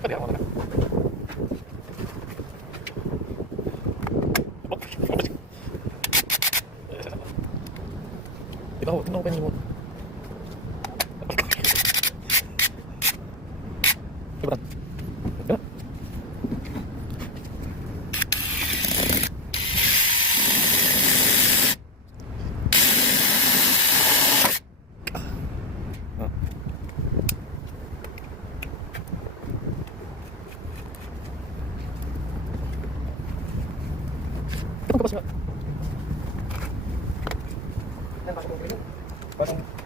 Pwede ako na. Tingnan ko pa niyo mo. Coba. Ya. Ito ka pa siya. Pasok.